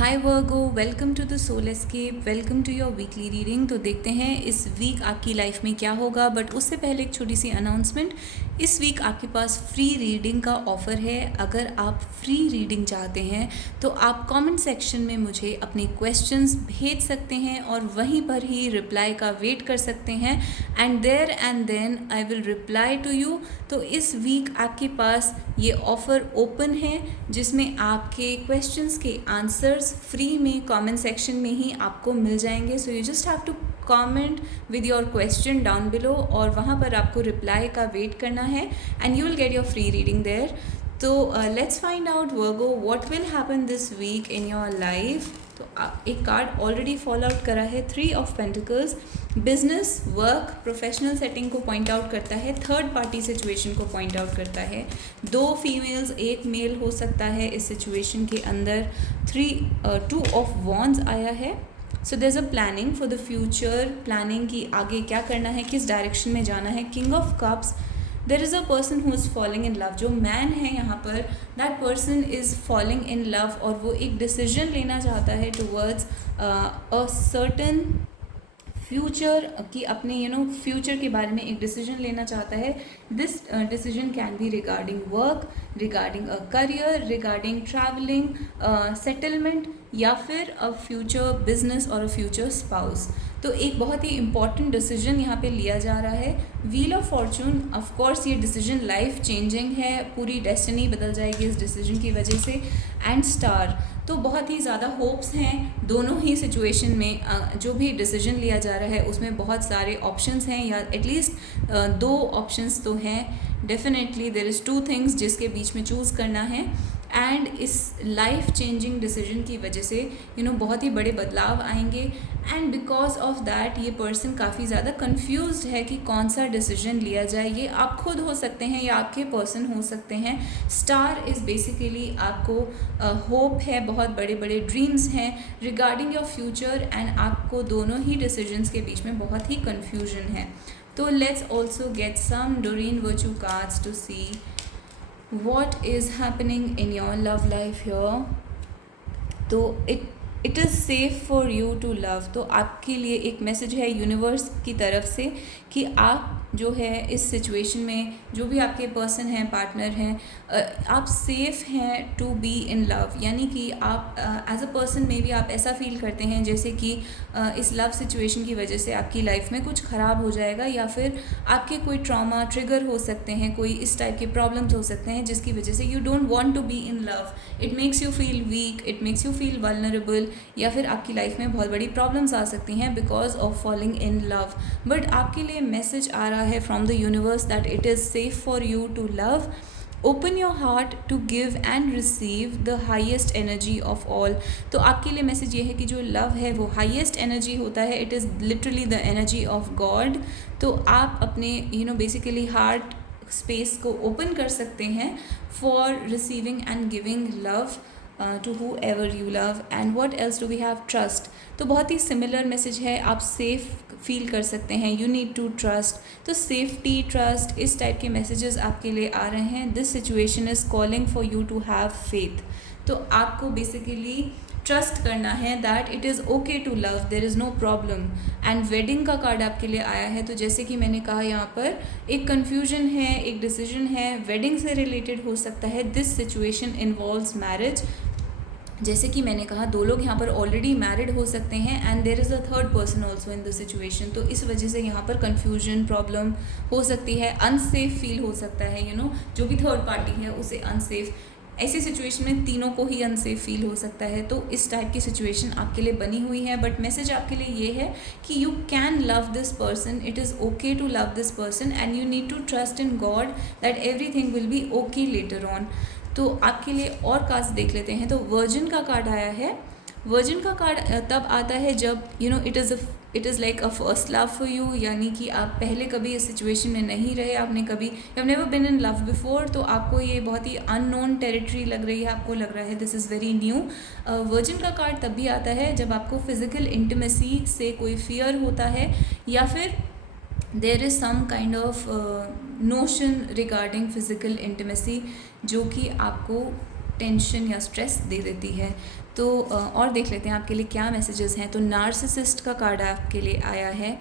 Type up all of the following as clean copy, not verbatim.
Hi Virgo, welcome to the soul escape, welcome to your weekly reading. तो देखते हैं इस वीक आपकी लाइफ में क्या होगा। बट उससे पहले एक छोटी सी अनाउंसमेंट। इस वीक आपके पास फ्री रीडिंग का ऑफ़र है। अगर आप फ्री रीडिंग चाहते हैं तो आप कमेंट सेक्शन में मुझे अपने क्वेश्चंस भेज सकते हैं और वहीं पर ही रिप्लाई का वेट कर सकते हैं। And there and then I will reply to you. तो इस वीक आपके पास ये ऑफ़र ओपन है जिसमें आपके क्वेश्चंस के आंसर्स फ्री में कमेंट सेक्शन में ही आपको मिल जाएंगे। So you just have to comment with your question down below और वहाँ पर आपको रिप्लाई का वेट करना है and you will get your free reading there. तो let's find out Virgo what will happen this week in your life. तो एक कार्ड ऑलरेडी फॉलो आउट करा है, 3 of pentacles. Business, work, professional setting को point out करता है, third party situation को point out करता है। 2 फीमेल्स 1 मेल हो सकता है इस सिचुएशन के अंदर। 2 ऑफ वॉन्ड्स आया है। So there is a planning for the future, planning की आगे क्या करना है, किस डायरेक्शन में जाना है। King of cups, there is a person who is falling in love. जो मैन है यहाँ पर, that person is falling in love और वो एक डिसीजन लेना चाहता है टुवर्ड्स अ सर्टन फ्यूचर की, अपने फ्यूचर के बारे में एक डिसीजन लेना चाहता है। This decision can be regarding work, regarding a career, regarding travelling, settlement या फिर अ फ्यूचर बिजनेस और अ फ्यूचर स्पाउस। तो एक बहुत ही इंपॉर्टेंट डिसीजन यहाँ पे लिया जा रहा है। Wheel of Fortune, of course ये डिसीजन लाइफ चेंजिंग है, पूरी डेस्टिनी बदल जाएगी इस डिसीजन की वजह से। एंड स्टार, तो बहुत ही ज़्यादा होप्स हैं दोनों ही सिचुएशन में। जो भी डिसीजन लिया जा रहा है उसमें बहुत सारे ऑप्शंस हैं, या एटलीस्ट 2 ऑप्शंस तो हैं। डेफिनेटली देयर इज़ 2 थिंग्स जिसके बीच में चूज़ करना है। एंड इस लाइफ चेंजिंग डिसीजन की वजह से बहुत ही बड़े बदलाव आएंगे। एंड बिकॉज ऑफ दैट ये पर्सन काफ़ी ज़्यादा कन्फ्यूज्ड है कि कौन सा डिसीजन लिया जाए। ये आप खुद हो सकते हैं या आपके पर्सन हो सकते हैं। स्टार इज़ बेसिकली आपको होप है, बहुत बड़े बड़े ड्रीम्स हैं रिगार्डिंग योर फ्यूचर, एंड आपको दोनों ही डिसीजंस के बीच में बहुत ही कन्फ्यूजन है। तो let's also get some Doreen Virtue cards to see what is happening in your love life here। तो it is safe for you to love. तो आपके लिए एक मैसेज है यूनिवर्स की तरफ से कि आप जो है इस सिचुएशन में, जो भी आपके पर्सन हैं, पार्टनर हैं, आप सेफ़ हैं टू बी इन लव। यानी कि आप एज अ पर्सन में भी आप ऐसा फील करते हैं जैसे कि इस लव सिचुएशन की वजह से आपकी लाइफ में कुछ ख़राब हो जाएगा, या फिर आपके कोई ट्रॉमा ट्रिगर हो सकते हैं, कोई इस टाइप के प्रॉब्लम्स हो सकते हैं जिसकी वजह से you don't want to be in love. It makes you feel weak, it makes you feel vulnerable, या फिर आपकी लाइफ में बहुत बड़ी प्रॉब्लम्स आ सकती हैं because of falling in love. But आपके लिए मैसेज आ रहा है from the universe that it is safe for you to love. Open your heart to give and receive the highest energy of all. तो आपके लिए मैसेज ये है कि जो लव है वो हाइएस्ट एनर्जी होता है, it is literally the energy of God. तो आप अपने बेसिकली हार्ट स्पेस को ओपन कर सकते हैं for receiving and giving love to whoever you love. And what else do we have? Trust. तो बहुत ही सिमिलर मैसेज है, आप सेफ फील कर सकते हैं, यू नीड टू ट्रस्ट। तो सेफ्टी, ट्रस्ट, इस टाइप के मैसेजेस आपके लिए आ रहे हैं। This situation is calling for you to have faith. तो आपको बेसिकली ट्रस्ट करना है that it is okay to love, there is no problem. And wedding का कार्ड आपके लिए आया है। तो जैसे कि मैंने कहा, यहाँ पर एक कन्फ्यूजन है, एक डिसीजन है, वेडिंग से रिलेटेड हो सकता है। This situation involves marriage. जैसे कि मैंने कहा, 2 लोग यहाँ पर ऑलरेडी मैरिड हो सकते हैं and there is a third person also in the situation. तो इस वजह से यहाँ पर कन्फ्यूजन, प्रॉब्लम हो सकती है, अनसेफ फील हो सकता है। जो भी थर्ड पार्टी है उसे अनसेफ, ऐसी सिचुएशन में तीनों को ही अनसेफ फील हो सकता है। तो इस टाइप की सिचुएशन आपके लिए बनी हुई है। बट मैसेज आपके लिए ये है कि you can love this person, it is okay to love this person, and you need to trust in God that everything will be okay later on. तो आपके लिए और कार्ड्स देख लेते हैं। तो वर्जिन का कार्ड आया है। वर्जिन का कार्ड तब आता है जब it is like a first love for you. यानी कि आप पहले कभी इस सिचुएशन में नहीं रहे, आपने कभी, you have never been in love before. तो आपको ये बहुत ही अननोन टेरिटरी लग रही है, आपको लग रहा है this is very new. Virgin का कार्ड तब भी आता है जब आपको फिज़िकल इंटीमेसी से कोई फियर होता है, या फिर there is some kind of notion regarding physical intimacy जो कि आपको टेंशन या स्ट्रेस दे देती है। तो और देख लेते हैं आपके लिए क्या मैसेजेस हैं। तो नार्सिसिस्ट का कार्ड आपके लिए आया है।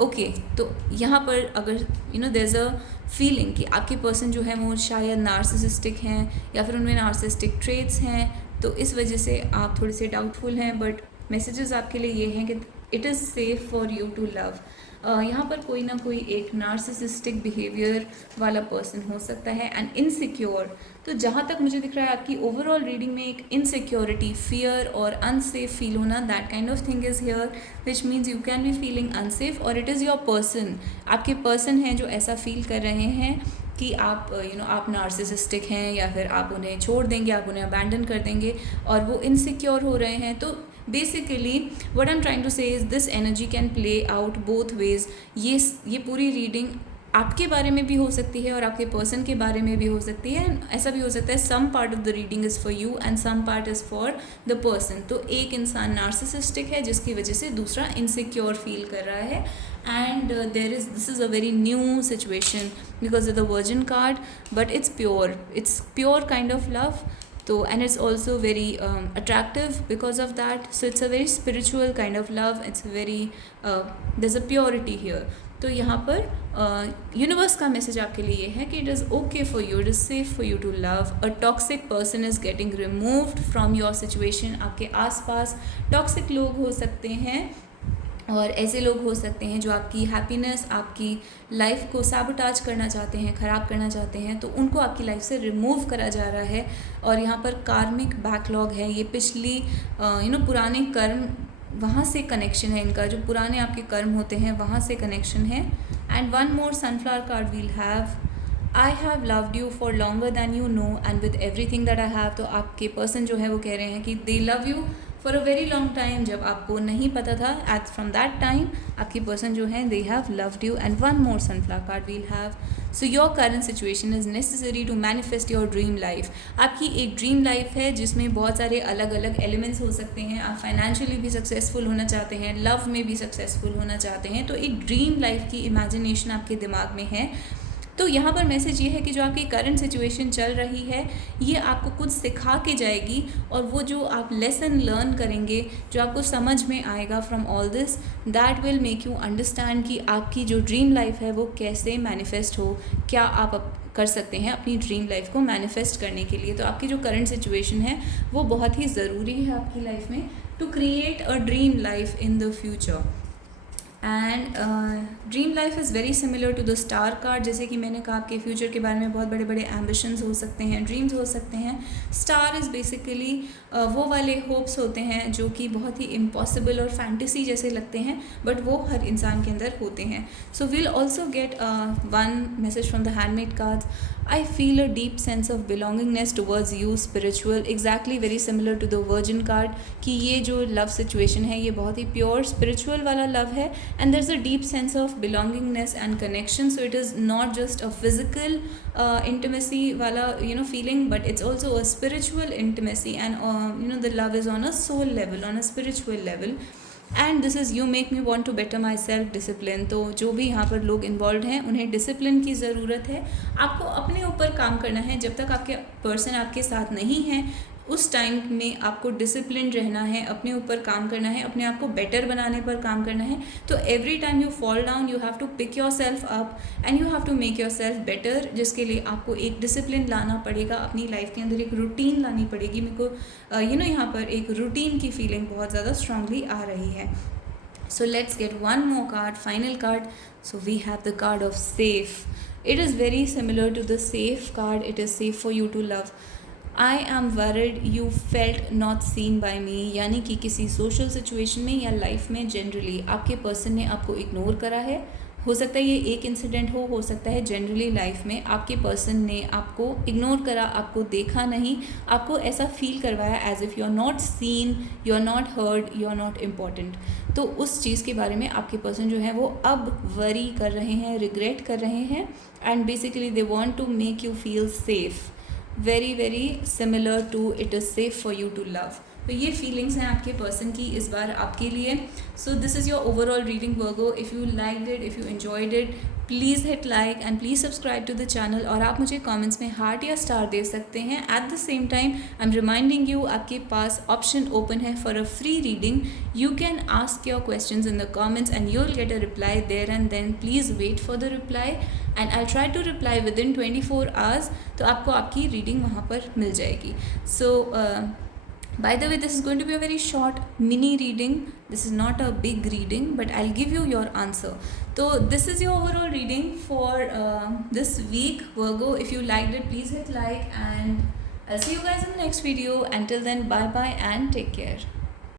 ओके तो यहाँ पर अगर देयर इज़ अ फीलिंग कि आपके पर्सन जो है वो शायद नार्सिसिस्टिक हैं या फिर उनमें नार्सिसिस्टिक ट्रेट्स हैं, तो इस वजह से आप थोड़े से डाउटफुल हैं। बट मैसेजेस आपके लिए ये हैं कि it is safe for you to love. यहाँ पर कोई ना कोई एक नार्सिसिस्टिक बिहेवियर वाला पर्सन हो सकता है एंड इनसिक्योर। तो जहाँ तक मुझे दिख रहा है आपकी ओवरऑल रीडिंग में एक इनसिक्योरिटी, फियर और अनसेफ फील होना, that kind of thing is here, which means you can be feeling unsafe और इट इज़ योर पर्सन। आपके पर्सन हैं जो ऐसा फील कर रहे हैं कि आप आप नार्सिसिस्टिक हैं या फिर आप उन्हें छोड़ देंगे, आप उन्हें अबैंडन कर देंगे और वो इनसिक्योर हो रहे हैं। तो basically what I am trying to say is this energy can play out both ways. ये पूरी रीडिंग आपके बारे में भी हो सकती है और आपके पर्सन के बारे में भी हो सकती है। ऐसा भी हो सकता है some part of the reading is for you and some part is for the person. तो एक इंसान नार्सिसिस्टिक है जिसकी वजह से दूसरा इनसिक्योर फील कर रहा है and this is a very new situation because of the Virgin card, but it's pure kind of love. तो and it's also very attractive because of that, so it's a very spiritual kind of love, it's very there's a purity here। तो यहाँ पर universe का message आपके लिए ये है कि it is okay for you, it is safe for you to love. A toxic person is getting removed from your situation. आपके आसपास टॉक्सिक लोग हो सकते हैं और ऐसे लोग हो सकते हैं जो आपकी हैप्पीनेस, आपकी लाइफ को सैबोटाज करना चाहते हैं, ख़राब करना चाहते हैं, तो उनको आपकी लाइफ से रिमूव करा जा रहा है। और यहाँ पर कार्मिक बैकलॉग है, ये पिछली पुराने कर्म, वहाँ से कनेक्शन है इनका, जो पुराने आपके कर्म होते हैं वहाँ से कनेक्शन है। And one more sunflower card we'll have, I have loved you for longer than you know and with everything that I have. तो आपके पर्सन जो है वो कह रहे हैं कि they love you for a very long time, जब आपको नहीं पता था, एट फ्रॉम दैट टाइम आपकी पर्सन जो है they have loved you. And one more sunflower card we'll have, so your current situation is necessary to manifest your dream life. आपकी एक ड्रीम लाइफ है जिसमें बहुत सारे अलग अलग एलिमेंट्स हो सकते हैं। आप फाइनेंशियली भी सक्सेसफुल होना चाहते हैं, लव में भी सक्सेसफुल होना चाहते हैं, तो एक ड्रीम लाइफ की इमेजिनेशन आपके दिमाग में है। तो यहाँ पर मैसेज ये है कि जो आपकी करंट सिचुएशन चल रही है ये आपको कुछ सिखा के जाएगी और वो जो आप लेसन लर्न करेंगे, जो आपको समझ में आएगा from all this, that will make you understand कि आपकी जो ड्रीम लाइफ है वो कैसे मैनिफेस्ट हो, क्या आप कर सकते हैं अपनी ड्रीम लाइफ को मैनिफेस्ट करने के लिए। तो आपकी जो करंट सिचुएशन है वो बहुत ही ज़रूरी है आपकी लाइफ में to create a dream life in the future. And dream life is very similar to the star card. जैसे कि मैंने कहा आपके फ्यूचर के बारे में बहुत बड़े बड़े एम्बिशंस हो सकते हैं, ड्रीम्स हो सकते हैं। स्टार इज़ बेसिकली वो वाले होप्स होते हैं जो कि बहुत ही इम्पॉसिबल और फैंटेसी जैसे लगते हैं, बट वो हर इंसान के अंदर होते हैं। So we'll also get one message from the handmade cards, I feel a deep sense of belongingness towards you spiritual. Exactly very similar to the Virgin card कि ये जो लव सिचुएशन है ये बहुत ही प्योर स्पिरिचुअल वाला love है and there's a deep sense of belongingness and connection, so it is not just a physical intimacy wala feeling, but it's also a spiritual intimacy and the love is on a soul level, on a spiritual level, and this is you make me want to better my self discipline। तो जो भी यहाँ पर लोग involve हैं उन्हें discipline की ज़रूरत है। आपको अपने ऊपर काम करना है। जब तक आपके पर्सन आपके साथ नहीं है उस टाइम में आपको डिसिप्लिन रहना है, अपने ऊपर काम करना है, अपने आप को बेटर बनाने पर काम करना है। तो every time you fall down you have to pick yourself up and you have to make yourself better, जिसके लिए आपको एक डिसिप्लिन लाना पड़ेगा अपनी लाइफ के अंदर, एक रूटीन लानी पड़ेगी। मेरे को यहाँ पर एक रूटीन की फीलिंग बहुत ज़्यादा स्ट्रांगली आ रही है। So let's get one more card, final card. So we have the card of safe. It is very similar to the safe card. It is safe for you to love. I am worried you felt not seen by me। यानी कि किसी social situation में या life में generally आपके person ने आपको ignore करा है। हो सकता है ये एक इंसिडेंट हो सकता है जनरली लाइफ में आपके पर्सन ने आपको इग्नोर करा, आपको देखा नहीं, आपको ऐसा फील करवाया as if you are not seen, you are not heard, you are not important. तो उस चीज़ के बारे में आपके पर्सन जो है वो अब वरी कर रहे हैं, रिग्रेट कर रहे हैं and basically they want to make you feel safe. Very very similar to it is safe for you to love. तो ये फीलिंग्स हैं आपके पर्सन की इस बार आपके लिए. So this is your overall reading Virgo. If you liked it, if you enjoyed it, please hit like and please subscribe to the channel. और आप मुझे कमेंट्स में हार्ट या स्टार दे सकते हैं. At the same time I am reminding you, आपके पास ऑप्शन ओपन है for a free reading. You can ask your questions in the comments and you will get a reply there and then. Please wait for the reply and I try to reply within 24 hours. तो आपको आपकी reading वहाँ पर मिल जाएगी. सो by the way, this is going to be a very short mini reading. This is not a big reading, but I'll give you your answer. So this is your overall reading for this week, Virgo. If you liked it, please hit like, and I'll see you guys in the next video. Until then, bye bye and take care.